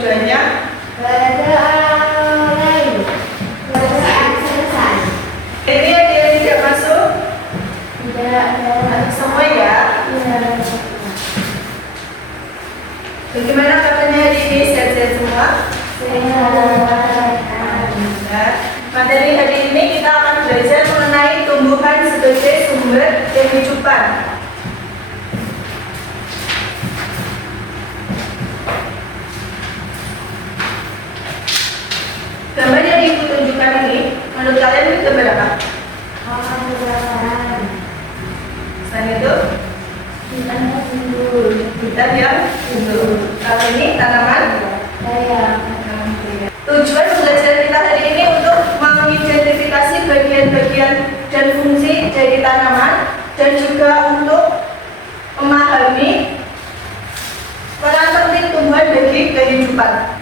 tujuannya? Pada orang lain. Saat selesai. Ini ada yang tidak masuk? Tidak ada. Semua ya? Tidak. Bagaimana katanya hari ini? Sehat-sehat semua? Sehat. Nah, materi hari ini kita akan belajar mengenai tumbuhan sebagai sumber kehidupan. Gambar yang Ibu tunjukkan ini, menurut kalian ini gambar apa? Selain itu, hutan yang tumbuh. Kalau ini tanaman. Tujuan pembelajaran kita hari ini untuk mengidentifikasi bagian-bagian dan fungsi dari tanaman dan juga untuk memahami peran penting tumbuhan bagi kehidupan.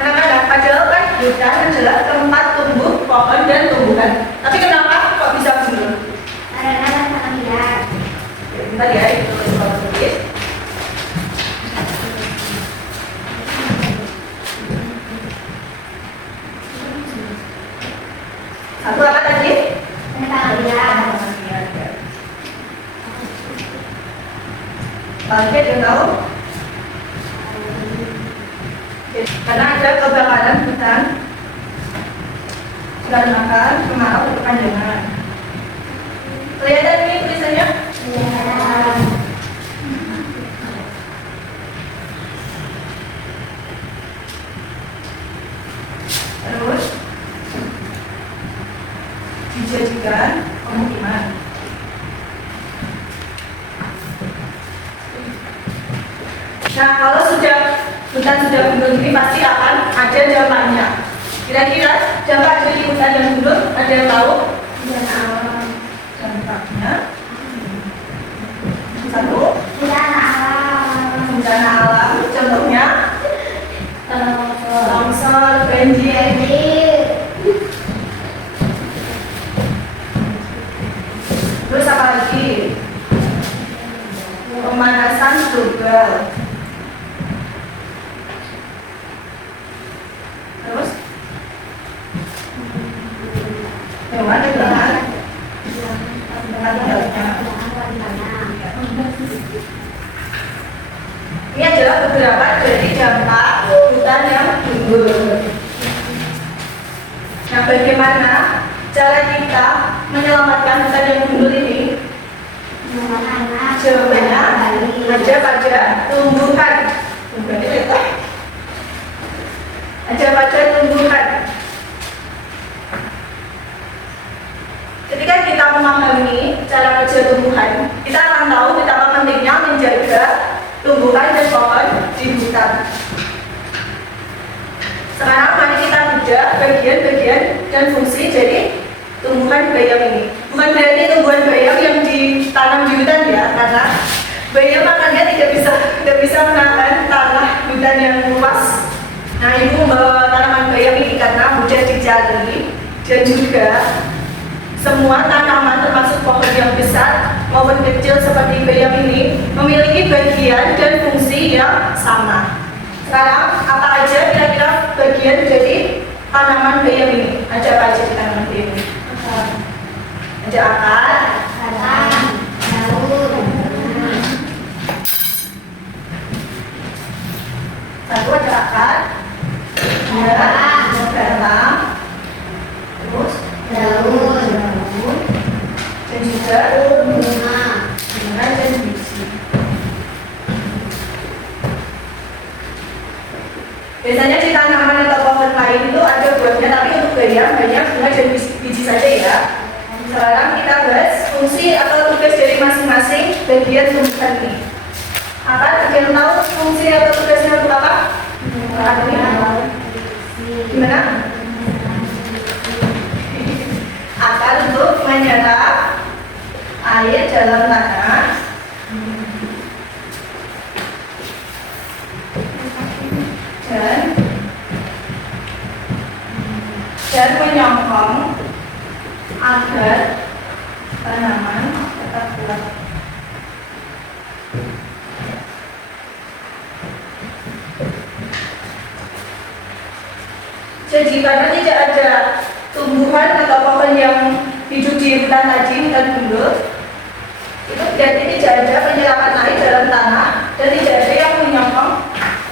Anak-anak, padahal kan hutan adalah tempat tumbuh pohon dan tumbuhan. Tapi kenapa kok bisa gundul? Karena sangat lihat. Bentar ya, itu kalau tulis. Satu apa tadi? Sangat lihat. Oke, dia tahu? Karena ada kebakaran hutan dikarenakan kemarau berkepanjangan. Kelihatan ini tulisannya? Terus dijadikan pemukiman. Nah, kalau hutan sudah gundul ini pasti akan ada dampaknya. Kira-kira dampak dari hutan yang gundul ada yang tahu? Dampaknya satu, bencana alam. Contohnya longsor, banjir. Terus apa lagi? Pemanasan global. Terus hewan hilangan ini adalah beberapa dari dampak hutan yang gundul. Nah, bagaimana cara kita menyelamatkan hutan yang gundul ini? Jawabannya ada pada tumbuhan. Ada pada tumbuhan. Ketika kita memahami cara kerja tumbuhan, kita akan tahu betapa pentingnya menjaga tumbuhan dan pohon di hutan. Sekarang mari kita bedah bagian-bagian dan fungsi dari tumbuhan bayam ini. Bukan berarti tumbuhan bayam yang ditanam di hutan ya, karena bayam makannya tidak bisa menahan tanah hutan yang luas. Nah, Ibu membawa tanaman bayam ini karena mudah dicari dan juga semua tanaman termasuk pohon yang besar maupun kecil seperti bayam ini memiliki bagian dan fungsi yang sama. Sekarang apa aja kira-kira bagian dari tanaman bayam ini? Ada apa aja di tanaman bayam ini? Ada akar, daun, satu ada akar, dua batang, terus daun, dan juga bunga dan biji. Biasanya di tanaman atau pohon lain itu ada buahnya, tapi untuk bayam hanya bunga dan biji saja ya. Sekarang kita bahas fungsi atau tugas dari masing-masing bagian tumbuhan ini. Akar, ada yang tahu fungsi atau tugasnya untuk apa? Gimana? Akar untuk menyerap air dalam tanah. Dan menyokong agar tanaman tetap kuat. Jadi karena tidak ada tumbuhan atau pohon yang hidup di hutan tadi, hutan gundul, itu berarti tidak ada penyerapan air dalam tanah dan tidak ada yang menyokong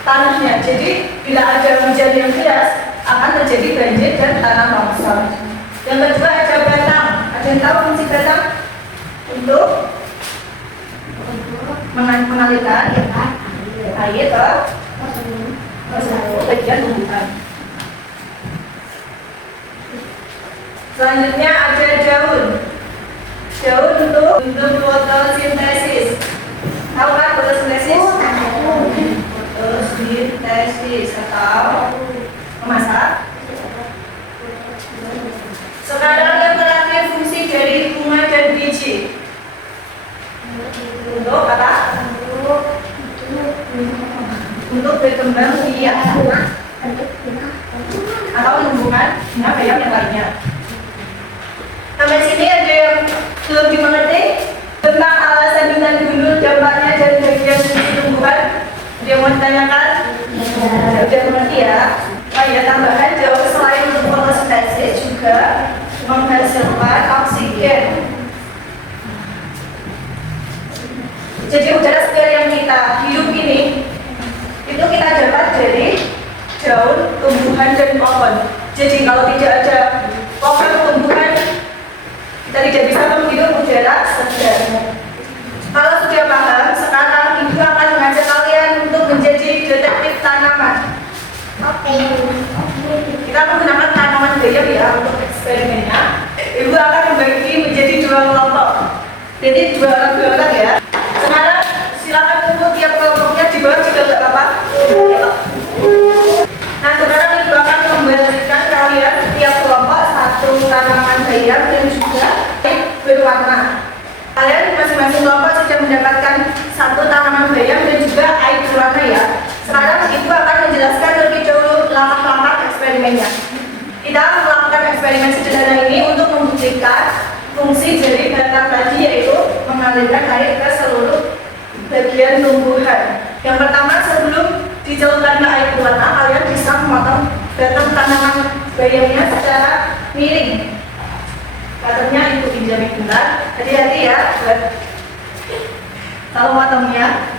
tanahnya. Jadi bila ada hujan yang deras akan terjadi banjir dan tanah longsor. Yang kedua ada batang. Ada yang tahu fungsi batang? Untuk mengalirkan air ke bagian tumbuhan. Selanjutnya ada daun. Daun untuk fotosintesis. Tahu kan fotosintesis? Fotosintesis atau memasak. Sekarang yang terakhir fungsi dari bunga dan biji. Untuk apa? Untuk berkembang biak atau menumbuhkan bunga bayam yang lainnya. Sampai sini ada yang belum dimengerti tentang alasan hutan gundul, dampaknya dan bagian fungsi tumbuhan? Ada yang mau ditanyakan? Sudah mengerti ya? Oh ya, tambahan jauh selain untuk fotosintesis juga menghasilkan oksigen. Jadi udara segar yang kita hidup ini itu kita dapat dari daun, tumbuhan dan pohon. Jadi kalau tidak ada pohon, tumbuhan, kita tidak bisa menghirup udara segar. Kalau sudah paham, sekarang Ibu akan mengajak kalian untuk menjadi detektif tanaman. Oke. Kita menggunakan tanaman bayam ya untuk eksperimennya. Ibu akan membagi menjadi 2 kelompok. Jadi 2 orang ya. Sekarang silakan kumpul tiap kelompoknya di bawah juga tidak apa-apa. Nah sekarang Ibu akan membagikan kalian tiap kelompok 1 tanaman bayam dan juga berwarna. Kalian masing-masing kelompok sudah mendapatkan 1 tanaman bayam dan juga air berwarna ya. Sekarang Ibu akan menjelaskan lebih dahulu langkah-langkah eksperimennya. Kita melakukan eksperimen sederhana ini untuk membuktikan fungsi dari batang tadi, yaitu mengalirkan air ke seluruh bagian tumbuhan. Yang pertama, sebelum dicelupkan ke air berwarna, kalian bisa memotong batang tanaman bayamnya secara miring. Katanya Ibu pinjami bentar, hati-hati ya kalau motongnya.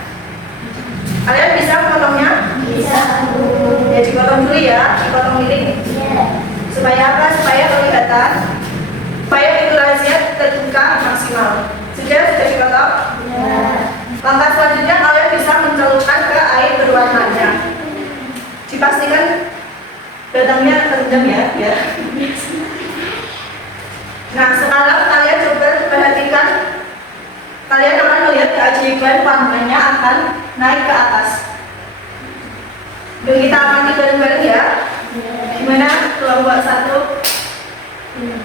Kalian bisa memotongnya? Bisa. Ya dipotong dulu ya, dipotong miring. Supaya apa? Supaya kelihatan, supaya pintu rahasia terbuka maksimal. Sudah dipotong? Langkah selanjutnya kalian bisa mencelupkan ke air berwarnanya. Dipastikan batangnya terendam ya. Nah sekarang kalian coba perhatikan, kalian akan melihat keajaiban warnanya akan naik ke atas. Yuk kita amati bareng-bareng ya. Gimana kelompok 1?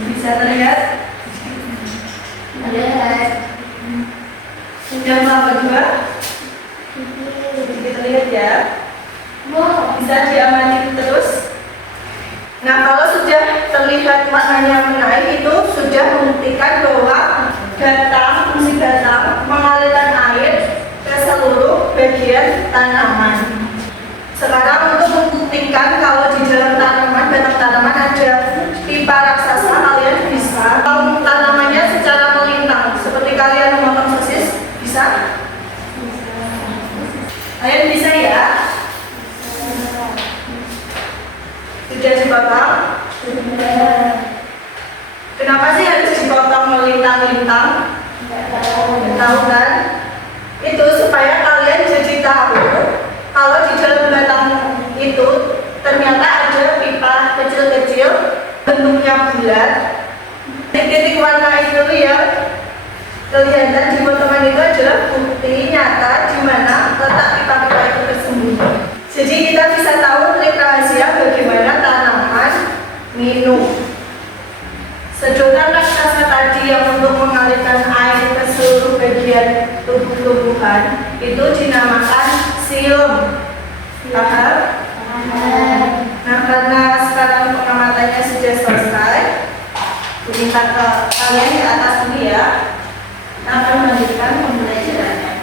Bisa terlihat? Yang kelompok 2? Kita lihat ya. Bisa diamati terus. Nah kalau sudah terlihat warnanya menaik, itu sudah membuktikan bahwa fungsi batang mengalirkan air ke seluruh bagian tanaman. Sekarang untuk membuktikan kalau di dalam batang tanaman ada pipa raksasa, kalian bisa potong tanamannya secara melintang, seperti kalian memotong sosis. Bisa? Kalian bisa ya? Sudah dipotong? Kenapa sih harus dipotong melintang-lintang? Nggak tahu kan? Itu supaya kalian jadi tahu kalau di dalam batang itu ternyata ada pipa kecil-kecil bentuknya bulat. Titik-titik warna itu ya kelihatan di potongan itu adalah bukti nyata di mana letak pipa-pipa itu tersembunyi. Jadi kita bisa tahu trik rahasia bagaimana tanaman minum. Sedotan raksasa tadi yang untuk mengalirkan air ke seluruh bagian tubuh-tumbuhan itu dinamakan silem. Paham? Nah karena sekarang pengamatannya sudah selesai, minta ke kalian di atas dulu ya. Akan melanjutkan pembelajarannya.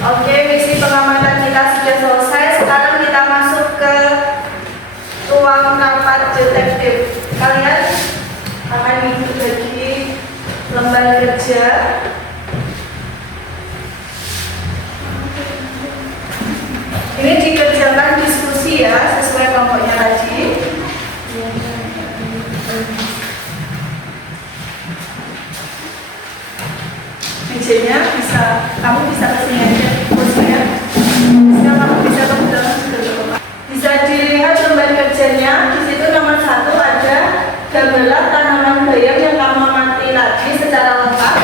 Oke, misi pengamatan kita sudah selesai. Sekarang kita masuk ke ruang rapat detektif. Kalian akan dibagi lembar kerja. Ini dikerjakan diskusi ya, sesuai kelompoknya tadi. Mejanya kamu bisa kesini aja, kursinya. Kamu bisa ke belakang juga. Bisa dilihat lembar kerjanya. Di situ nomor 1 ada gambar tanaman bayam yang kamu amati tadi secara lengkap,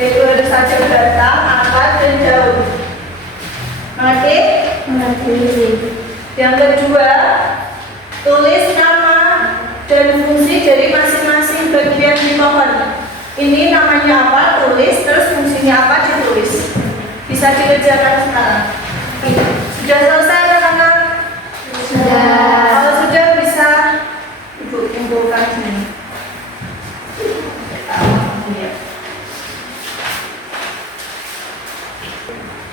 yaitu harus saja batang, akar, dan daun. Mengerti? Yang kedua, tulis nama dan fungsi dari masing-masing bagian di pohon. Ini namanya apa? Tulis, terus fungsinya apa? Ditulis. Bisa dikerjakan sekarang. Sudah selesai anak-anak? Sudah. Kalau sudah bisa Ibu kumpulkan sini.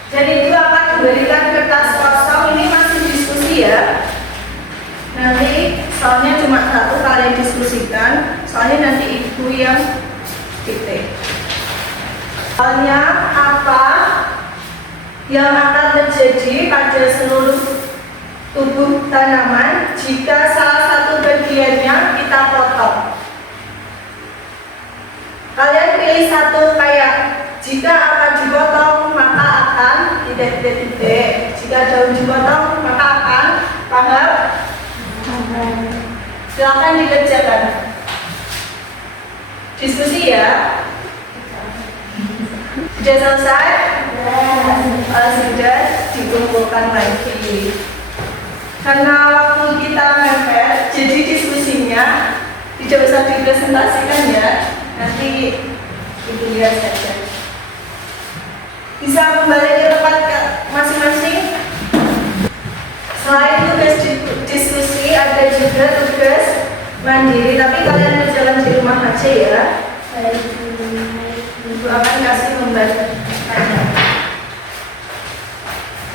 Jadi itu akan diberikan kertas kosong, ini masih diskusi ya. Nanti soalnya cuma 1 kalian diskusikan, soalnya nanti ibu yang dikte. Soalnya apa yang akan terjadi pada seluruh tubuh tanaman jika salah satu bagiannya kita potong. Kalian pilih satu, kayak jika akan dipotong maka akan titik-titik. Jika daun dipotong maka akan, paham? Silakan dikerjakan. Diskusi ya. Sudah selesai? Kalau sudah, dikumpulkan lagi. Karena waktu kita mepet, jadi diskusinya tidak usah dipresentasikan ya. Nanti ibu lihat saja. Bisa kembali ke tempat masing-masing. Selain tugas diskusi, ada juga tugas mandiri, tapi kalian berjalan di rumah aja ya. Ibu akan kasih membaca.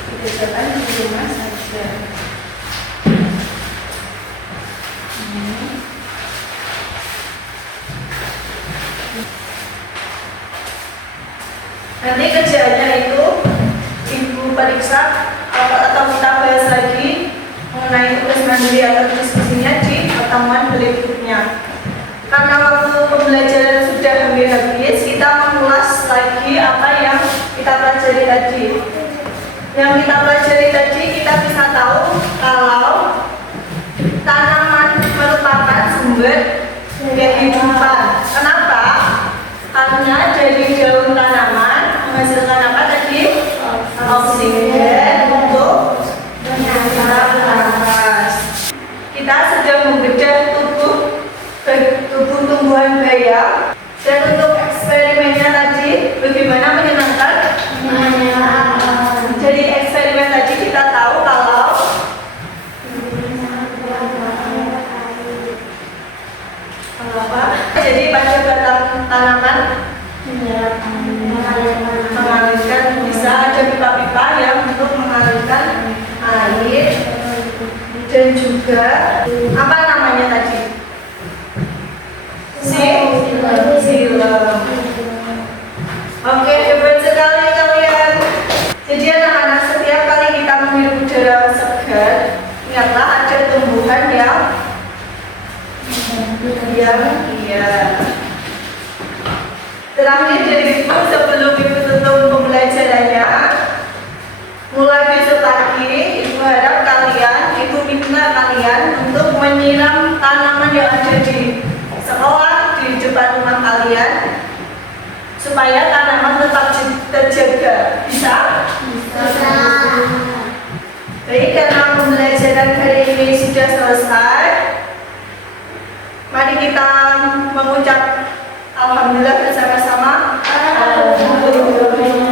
Dikerjakan di rumah saja. Nanti kerjaannya itu ibu periksa atau kita bahas lagi mengenai tugas mandiri atau diskusinya di pertemuan berikutnya. Karena waktu pembelajaran sudah hampir habis, kita mengulas lagi apa yang kita pelajari tadi. Yang kita pelajari tadi, kita bisa tahu kalau tanaman merupakan sumber kehidupan. Kenapa? Karena dari daun tanaman menghasilkan apa tadi? Oksigen untuk bernafas. Kita sedang membedah tubuh tumbuhan bayam, dan untuk eksperimennya tadi bagaimana menyenangkan? Jadi eksperimen tadi kita tahu kalau apa? Jadi pada batang tanaman mengalirkan, bisa ada pipa-pipa yang untuk mengalirkan air, dan juga apa namanya tadi? Silem. Oke, hebat sekali kalian. Jadi anak-anak, setiap kali kita menghirup udara segar, ingatlah ada tumbuhan yang iya. Terakhir dari ibu, sebelum ibu tutup pembelajarannya, mulai besok pagi, ibu harap kalian, ibu minta kalian untuk menyiram tanaman yang ada di sekolah, di depan rumah kalian, supaya tanaman tetap terjaga. Bisa? Bisa. Baik, karena pembelajaran hari ini sudah selesai, mari kita mengucap alhamdulillah bersama-sama. Alhamdulillah.